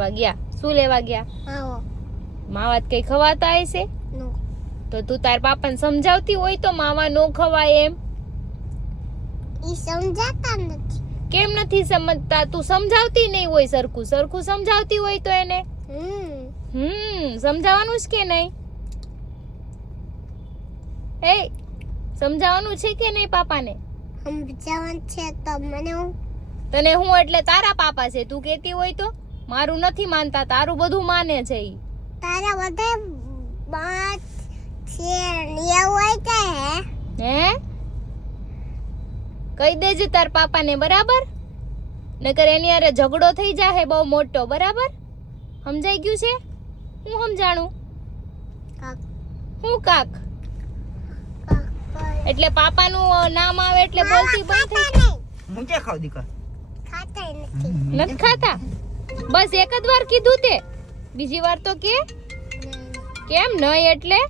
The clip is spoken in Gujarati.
લેવા ગયા. શું લેવા ગયા? માવા કઈ ખવાતા હશે? તો તું તાર પાપાને સમજાવતી હોય તો માવા નો ખવાય એમ. ઈ સમજાતા નથી. કેમ નથી સમજતા? તું સમજાવતી નહીં હોય સરખું સમજાવતી હોય તો એને સમજાવવાનું છે કે નહીં? એ સમજાવવાનું છે કે નહીં પાપાને? સમજાવવાનું છે તો મને તને હું એટલે તારા પાપા છે તું કહેતી હોય તો? મારું નથી માનતા, તારું બધું માને છે ઈ. તારા બધે બાત છે ને હોય કે હે કહી દેજે તાર પાપાને, બરાબર? નકર એની હારે ઝઘડો થઈ જાહે બહુ મોટો, બરાબર? સમજાઈ ગયું છે? હું સમજાણું? હું કાક એટલે પાપાનું નામ આવે એટલે બોલતી બંધ થઈ જાય. હું કે ખાવ દીકા ખાતા નથી. નથી ખાતા? બસ એક જ વાર કીધું તે, બીજી વાર તો કે કેમ નહીં એટલે